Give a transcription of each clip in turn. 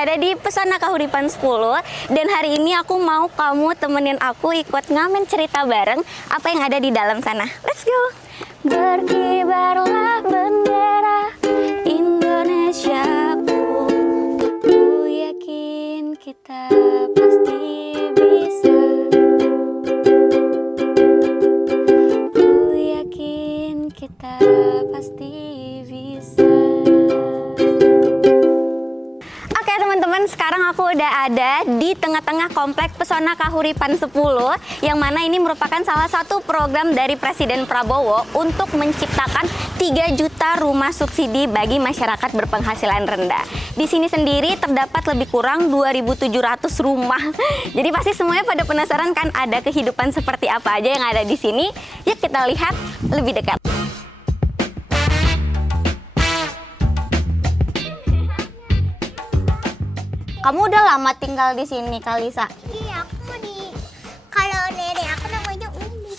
ada di Pesona Kahuripan 10. Dan hari ini aku mau kamu temenin aku ikut ngamen cerita bareng apa yang ada di dalam sana. Let's go! Berkibarlah bendera Indonesiaku, ku yakin kita pasti bisa. Ku yakin kita pasti bisa. Oke teman-teman, sekarang aku udah ada di tengah-tengah komplek Pesona Kahuripan 10, yang mana ini merupakan salah satu program dari Presiden Prabowo untuk menciptakan 3 juta rumah subsidi bagi masyarakat berpenghasilan rendah. Di sini sendiri terdapat lebih kurang 2.700 rumah. Jadi pasti semuanya pada penasaran kan ada kehidupan seperti apa aja yang ada di sini. Yuk kita lihat lebih dekat. Kamu udah lama tinggal di sini, Kalisa? Iya, kalau nenek aku namanya Umi,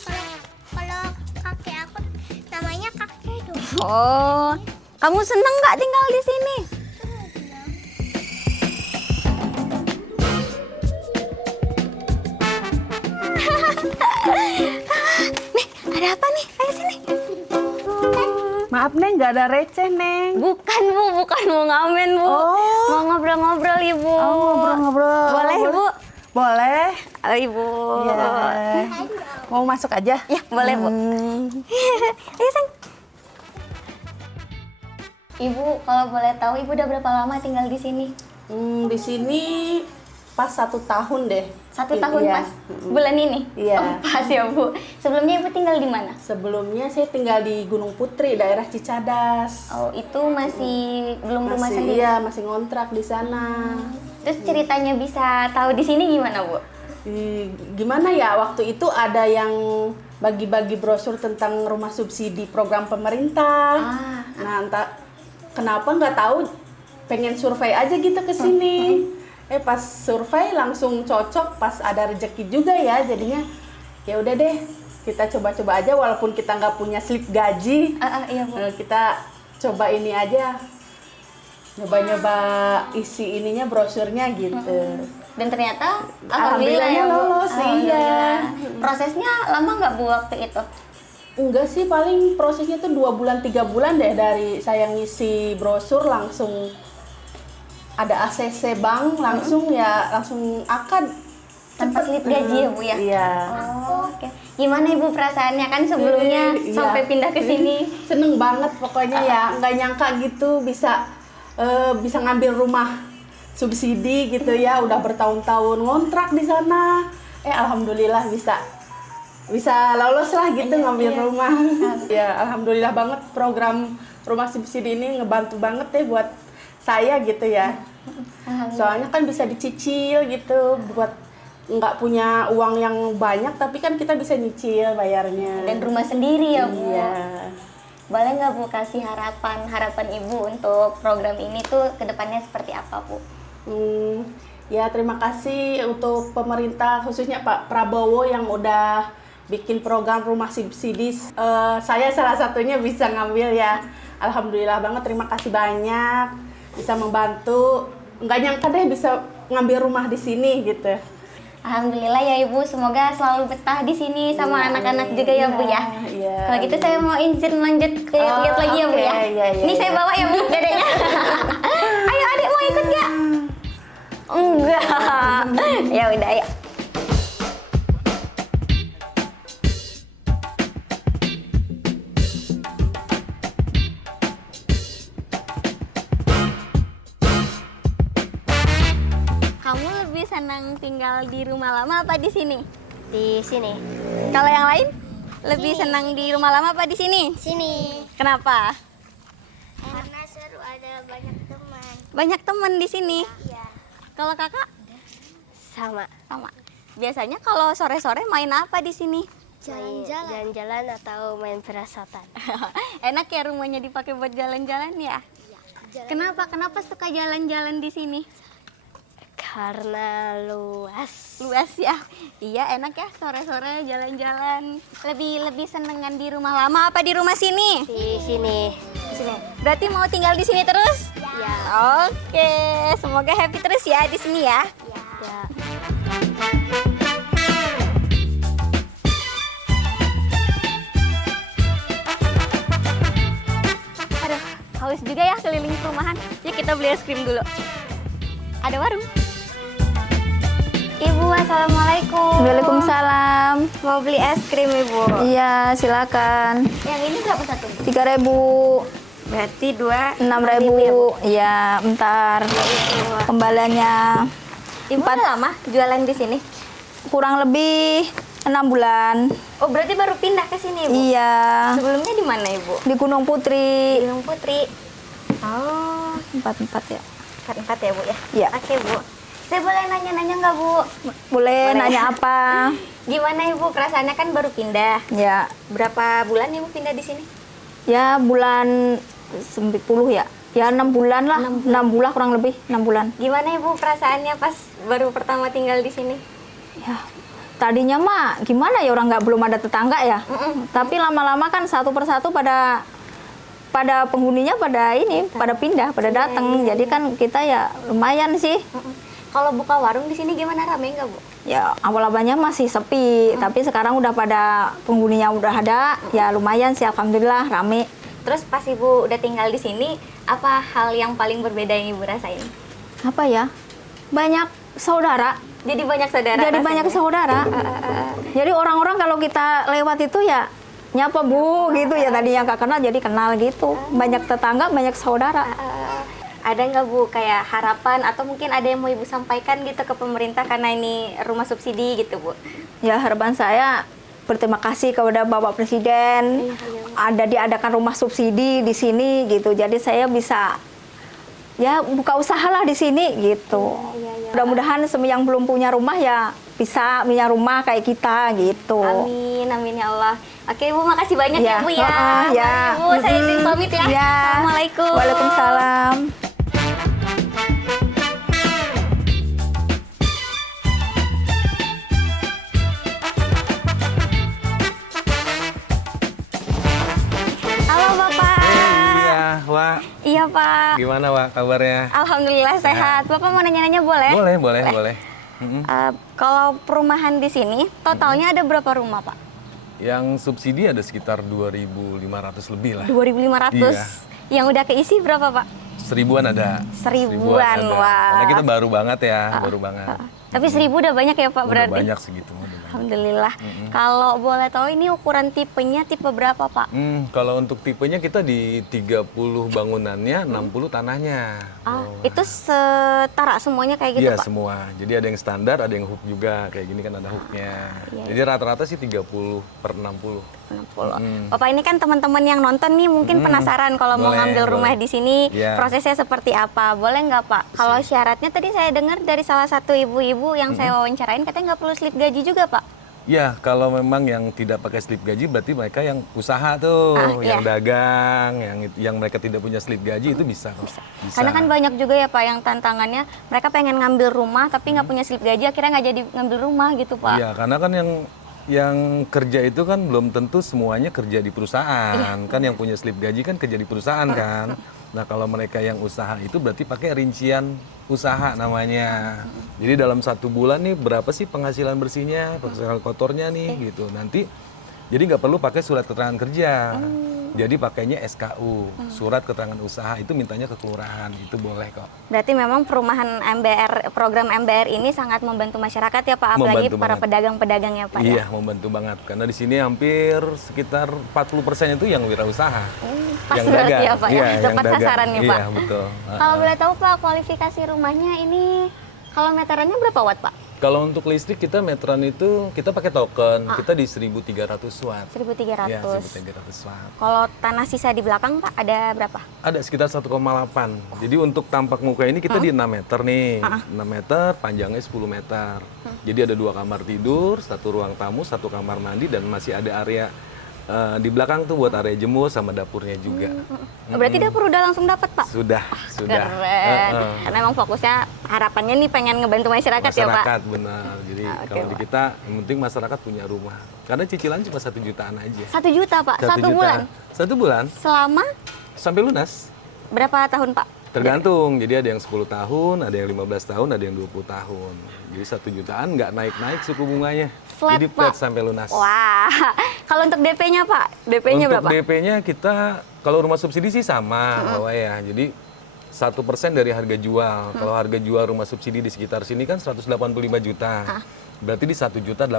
kalau kakek aku namanya kakek dong. Oh, kamu seneng nggak tinggal di sini? Nih, ada apa nih? Ayo sini. Maaf Neng, nggak ada receh Neng. Bukan Bu, bukan mau ngamen Bu. Oh. Mau ngobrol-ngobrol Ibu. Oh, ngobrol-ngobrol. Boleh Bu? Boleh. Oh, Ibu. Iya. Mau masuk aja? Ya, boleh Bu. Ayo Sang. Ibu, kalau boleh tahu Ibu udah berapa lama tinggal di sini? Di sini pas 1 tahun deh. 1 tahun Iya. Mas? Bulan ini? Iya. Oh, pas ya Bu. Sebelumnya Ibu tinggal di mana? Sebelumnya saya tinggal di Gunung Putri, daerah Cicadas. Oh, itu masih belum rumah Masih, sendiri? iya, masih ngontrak di sana. Terus ceritanya bisa tahu di sini gimana Bu? Gimana ya, waktu itu ada yang bagi-bagi brosur tentang rumah subsidi program pemerintah. Nah, entah kenapa nggak tahu, pengen survei aja gitu ke sini. Pas survei langsung cocok, pas ada rezeki juga ya, jadinya ya udah deh kita coba-coba aja walaupun kita nggak punya slip gaji. Iya Bu. Kita coba ini aja, nyoba-nyoba isi ininya brosurnya gitu. Dan ternyata Alhamdulillahnya ya Bu. lolos, iya. Prosesnya lama nggak Bu waktu itu? Enggak sih, paling prosesnya tuh 2 bulan 3 bulan deh dari saya ngisi brosur langsung ada ACC bank, langsung akad. Tanpa slip gaji ya Bu ya? Iya. Oh, oke. Gimana Ibu perasaannya, kan sebelumnya Iya. sampai pindah ke sini? Seneng banget pokoknya ya, nggak nyangka gitu bisa ngambil rumah subsidi gitu ya, udah bertahun-tahun ngontrak di sana. Alhamdulillah bisa lolos lah gitu ngambil rumah. Ya, alhamdulillah banget program rumah subsidi ini ngebantu banget deh buat saya gitu ya. Soalnya kan bisa dicicil gitu, buat nggak punya uang yang banyak tapi kan kita bisa nyicil bayarnya. Dan rumah sendiri ya Bu? Iya. Boleh nggak Bu kasih harapan Ibu untuk program ini tuh kedepannya seperti apa Bu? Ya terima kasih untuk pemerintah, khususnya Pak Prabowo yang udah bikin program rumah subsidi. Saya salah satunya bisa ngambil ya. Alhamdulillah banget, terima kasih banyak. Bisa membantu, nggak nyangka deh bisa ngambil rumah di sini gitu. Alhamdulillah ya Ibu, semoga selalu betah di sini sama anak-anak juga ya Bu ya. Iya. Kalau gitu saya mau izin lanjut ke lihat lagi ya Bu ya. Iya, Ini saya bawa ya Bu gadanya. Ayo adik mau ikut nggak? Enggak. Ya udah ya. Kamu lebih senang tinggal di rumah lama apa di sini? Di sini. Kalau yang lain lebih senang di rumah lama apa di sini? Sini. Kenapa? Karena seru, ada banyak teman. Banyak teman di sini. Iya. Kalau kakak? Sama. Sama. Biasanya kalau sore-sore main apa di sini? Jalan-jalan atau main perasaatan. Enak ya rumahnya dipakai buat jalan-jalan ya? Kenapa suka jalan-jalan di sini? Karena luas. Luas ya? Iya enak ya sore-sore jalan-jalan. Lebih senengan di rumah lama apa di rumah sini? Di sini. Di sini. Berarti mau tinggal di sini terus? Ya. Ya. Oke, semoga happy terus ya di sini ya. Ya. Aduh, haus juga ya keliling perumahan. Yuk kita beli es krim dulu. Ada warung. Ibu, assalamualaikum. Waalaikumsalam. Mau beli es krim, Ibu? Iya, silakan. Yang ini berapa satu? 3.000, Berarti 2 6.000. Iya, bentar. Kembaliannya Ibu udah lama jualan di sini? kurang lebih 6 bulan. Oh, berarti baru pindah ke sini, Ibu? Iya, Sebelumnya di mana, Ibu? di Gunung Putri. Gunung Putri. Oh, 4 ya. empat ya, Bu ya? Iya. Oke, Bu. Saya boleh nanya-nanya nggak, Bu? Boleh Boleh. nanya apa? Gimana, Ibu? Perasaannya kan baru pindah. Ya, Berapa bulan Ibu pindah di sini? ya bulan 10 ya. Ya 6 bulan lah. 6 bulan kurang lebih 6 bulan. Gimana, Ibu, perasaannya pas baru pertama tinggal di sini? Ya, tadinya mah gimana ya, orang nggak belum ada tetangga ya. Tapi lama-lama kan satu persatu pada penghuninya pada pindah, pada datang. Jadi kan kita ya lumayan sih. Kalau buka warung di sini gimana, rame nggak, Bu? Ya awal-awalnya masih sepi, tapi sekarang udah pada penghuninya udah ada. Ya lumayan sih, alhamdulillah rame. Terus pas Ibu udah tinggal di sini, apa hal yang paling berbeda yang Ibu rasain? Apa ya? Banyak saudara. Jadi banyak saudara. Jadi rasanya? banyak saudara. Jadi orang-orang kalau kita lewat itu ya nyapa Bu gitu ya, tadinya nggak kenal jadi kenal gitu. Banyak tetangga, banyak saudara. Ada nggak, Bu, kayak harapan atau mungkin ada yang mau Ibu sampaikan gitu ke pemerintah karena ini rumah subsidi gitu, Bu? Ya harapan saya berterima kasih kepada Bapak Presiden. Ada diadakan rumah subsidi di sini gitu. Jadi saya bisa ya buka usaha lah di sini gitu. Mudah-mudahan semua yang belum punya rumah ya bisa punya rumah kayak kita gitu. Amin, amin ya Allah. Oke, Bu, makasih banyak ya, Ya, Bu ya. ya. Mari, Bu, saya izin pamit ya. Ya. Assalamualaikum. Waalaikumsalam. Halo, Bapak. Iya, Wak. Iya, Pak. Gimana, Wak, kabarnya? Alhamdulillah sehat. Bapak mau nanya-nanya boleh? Boleh. Mm-mm. Kalau perumahan di sini, totalnya ada berapa rumah, Pak? Yang subsidi ada sekitar 2.500 lebih lah. 2.500. Iya. Yang udah keisi berapa, Pak? 1.000-an ada. Seribuan, ada. wah. Karena kita baru banget ya, baru banget. Tapi 1.000 udah banyak ya, Pak, Udah berarti? banyak segitu. Udah banyak. Alhamdulillah. Kalau boleh tahu ini ukuran tipenya tipe berapa, Pak? Kalau untuk tipenya kita di 30 bangunannya, 60 tanahnya. Itu setara semuanya kayak gitu, Iya, Pak? semua. Jadi ada yang standar, ada yang hook juga. Kayak gini kan ada hooknya. Jadi rata-rata sih 30 per 60. 60. Bapak, ini kan teman-teman yang nonton nih mungkin penasaran kalau mau Boleh, ngambil rumah boleh. di sini, Iya. prosesnya seperti apa? Boleh nggak, Pak? Kalau syaratnya tadi saya dengar dari salah satu ibu-ibu yang saya wawancarain katanya nggak perlu slip gaji juga, Pak. Ya, kalau memang yang tidak pakai slip gaji berarti mereka yang usaha tuh, yang iya. dagang, yang mereka tidak punya slip gaji itu bisa kok. Bisa. Karena kan banyak juga ya, Pak, yang tantangannya mereka pengen ngambil rumah tapi nggak punya slip gaji, akhirnya nggak jadi ngambil rumah gitu, Pak. Iya, karena kan yang kerja itu kan belum tentu semuanya kerja di perusahaan. Kan yang punya slip gaji kan kerja di perusahaan kan. Nah, kalau mereka yang usaha itu berarti pakai rincian usaha namanya. Jadi dalam 1 bulan nih berapa sih penghasilan bersihnya, penghasilan kotornya nih gitu. Nanti jadi nggak perlu pakai surat keterangan kerja. Jadi pakainya SKU, surat keterangan usaha, itu mintanya ke kelurahan, itu boleh kok. Berarti memang perumahan MBR, program MBR ini sangat membantu masyarakat ya, Pak, apalagi Membantu para banget. pedagang-pedagang ya, Pak. Iya, membantu banget. Karena di sini hampir sekitar 40% itu yang wirausaha. Pas yang berarti dagang. ya, Pak, ya? Iya, yang Tepat dagang. sasaran nih, Pak. Iya, betul. Kalau boleh tahu, Pak, kualifikasi rumahnya ini kalau meterannya berapa watt, Pak? Kalau untuk listrik kita meteran itu kita pakai token, kita di 1.300 watt. 1.300. Iya, 1.300 watt. Kalau tanah sisa di belakang, Pak, ada berapa? Ada sekitar 1,8. Jadi untuk tampak muka ini kita di 6 meter nih. 6 meter, panjangnya 10 meter. Jadi ada 2 kamar tidur, 1 ruang tamu, 1 kamar mandi, dan masih ada area di belakang tuh buat area jemur sama dapurnya juga. Berarti dapur udah langsung dapat, Pak? Sudah. Keren. Karena emang fokusnya harapannya nih pengen ngebantu masyarakat, ya, Pak? Masyarakat, benar. Jadi kalau di kita yang penting masyarakat punya rumah. Karena cicilan cuma 1 jutaan aja. 1 juta, Pak? 1 juta. bulan? 1 bulan Selama sampai lunas. berapa tahun, Pak? Tergantung, jadi ada yang 10 tahun, ada yang 15 tahun, ada yang 20 tahun. Jadi 1 jutaan nggak naik-naik suku bunganya. Flat, jadi flat Pak. sampai lunas. Wah, kalau untuk DP-nya Pak, DP-nya Untuk berapa? DP-nya kita, kalau rumah subsidi sih sama, bahwa ya. Jadi 1% dari harga jual. Kalau harga jual rumah subsidi di sekitar sini kan 185 juta. Berarti di 1.850.000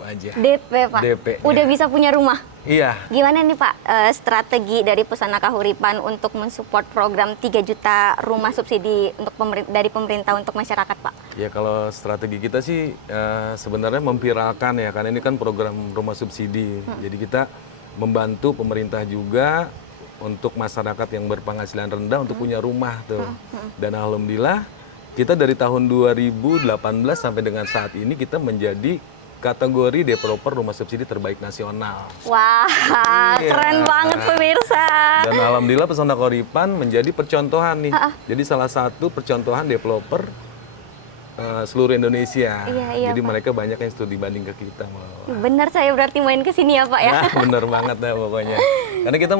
aja. DP Pak. DP, Udah ya. bisa punya rumah. Iya. Gimana nih Pak strategi dari Pesona Kahuripan untuk mensupport program 3 juta rumah subsidi untuk dari pemerintah untuk masyarakat Pak? Ya kalau strategi kita sih sebenarnya memviralkan ya, karena ini kan program rumah subsidi. Jadi kita membantu pemerintah juga untuk masyarakat yang berpenghasilan rendah untuk punya rumah tuh. Dan alhamdulillah kita dari tahun 2018 sampai dengan saat ini kita menjadi kategori developer rumah subsidi terbaik nasional. Wah, Iya. keren banget pemirsa. Dan alhamdulillah Pesona Kahuripan menjadi percontohan nih. Jadi salah satu percontohan developer seluruh Indonesia. Iya, Jadi Pak. mereka banyak yang studi banding ke kita. Bener saya berarti main ke sini ya Pak ya? Nah, bener banget dah pokoknya. Karena kita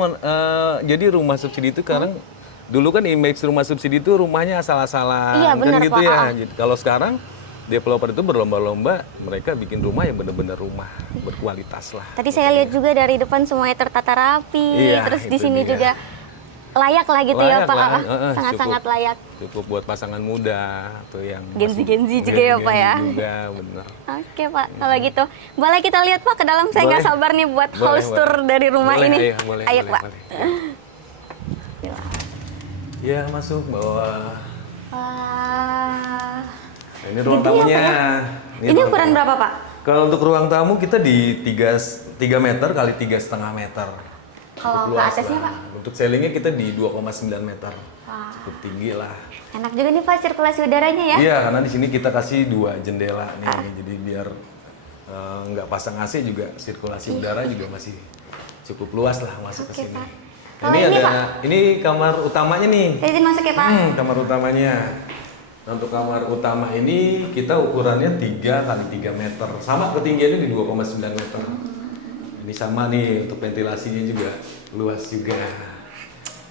jadi rumah subsidi itu sekarang dulu kan image rumah subsidi itu rumahnya asal-asalan Iya, bener, kan gitu Pak. ya. Jadi, kalau sekarang developer itu berlomba-lomba mereka bikin rumah yang benar-benar rumah berkualitas lah. Tadi saya lihat juga dari depan semuanya tertata rapi, Iya, terus di itu sini dia. juga layak lah gitu ya Layak Pak. lah, Sangat-sangat cukup. layak. Cukup buat pasangan muda atau yang Genzi-genzi masih- juga ya, Pak, ya? Genzi-genzi juga, bener. Oke Pak, kalau gitu boleh kita lihat Pak ke dalam. Saya nggak Boleh. sabar nih buat Boleh, house tour boleh. dari rumah Boleh, ini. Ayo, boleh, Ayo boleh, Pak. boleh. Ya masuk bawah. Wah. Nah, ini ruang Gede ya, tamunya. Pak, ya? Ini ruang ukuran tamu. berapa Pak? Kalau untuk ruang tamu kita di 3 meter kali 3,5 meter. Kalau Cukup ke luas atasnya, lah. Pak? Untuk ceilingnya kita di 2,9 meter. Wah. Cukup tinggi lah. Enak juga nih Pak sirkulasi udaranya ya. Iya, karena di sini kita kasih 2 jendela nih, jadi biar nggak pasang AC juga sirkulasi udara juga masih cukup luas lah masuk ke Oke, sini. Pak. Ini Kalau ini, ada, ini kamar utamanya nih. Saya izin masuk ya Pak. Kamar utamanya. Nah, untuk kamar utama ini kita ukurannya 3 kali 3 meter, sama ketinggiannya di 2,9 meter. Ini sama nih untuk ventilasinya juga luas juga.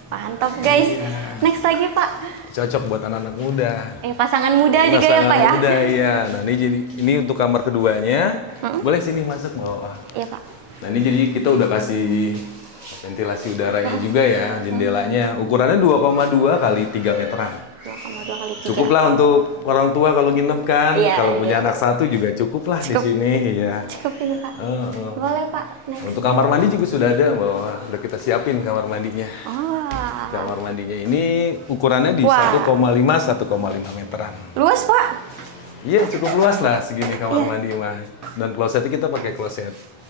Mantap guys. Next lagi Pak. Cocok buat anak-anak muda. Pasangan muda juga ya Pak ya. Pasangan muda, iya. Nah ini jadi ini untuk kamar keduanya. Boleh sini masuk bawah. Iya Pak. Nah ini jadi kita udah kasih ventilasi udaranya juga ya, jendelanya ukurannya 2,2 kali 3 meteran. 2,2 kali 3. Cukup lah untuk orang tua kalau nginep kan. Iya, Kalau punya iya. anak satu juga cukup lah di sini ya. Cukup ini Pak. Boleh Pak. Next. Untuk kamar mandi juga sudah ada bawah. Udah kita siapin kamar mandinya. Wah. Kamar mandinya ini ukurannya di Wah. 1,5 meteran. Luas Pak. Iya cukup luas lah segini kamar Iya. mandi mah. Dan klosetnya kita pakai kloset,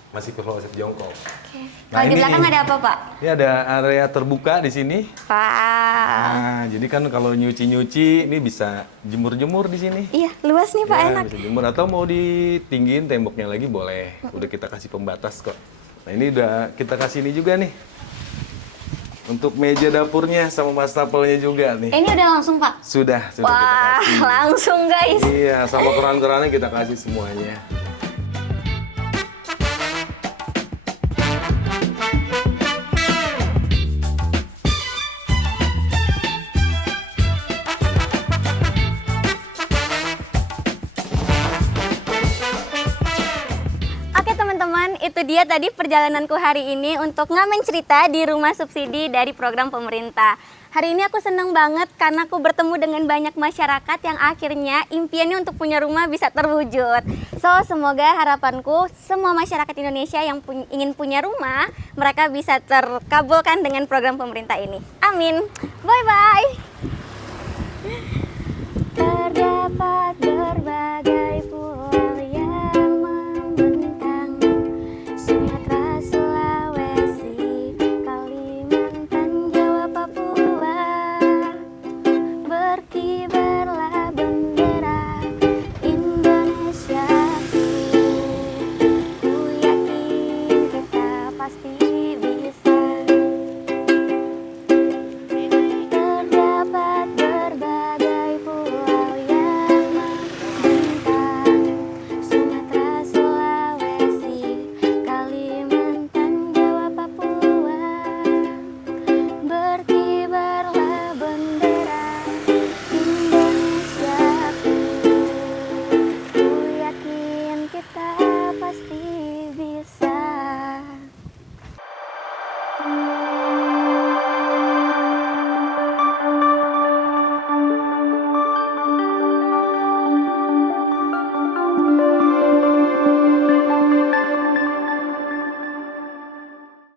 masih kloset jongkok. Oke. Nah, Kalau di ini- belakang ada apa Pak? Ini ada area terbuka di sini. Pak. Nah, jadi kan kalau nyuci-nyuci ini bisa jemur-jemur di sini. Iya, luas nih Pak, Ya, enak. bisa jemur atau mau ditinggiin temboknya lagi boleh. Udah kita kasih pembatas kok. Nah, ini udah kita kasih ini juga nih. Untuk meja dapurnya sama wastafelnya juga nih. Ini udah langsung Pak. Sudah kita Wah, kasih. langsung guys. Iya, sama keran-kerannya kita kasih semuanya. Oke teman-teman, itu dia tadi perjalananku hari ini untuk ngamen cerita di rumah subsidi dari program pemerintah. Hari ini aku senang banget karena aku bertemu dengan banyak masyarakat yang akhirnya impiannya untuk punya rumah bisa terwujud. So, semoga harapanku semua masyarakat Indonesia yang ingin punya rumah, mereka bisa terkabulkan dengan program pemerintah ini. Amin. Bye-bye. Terdapat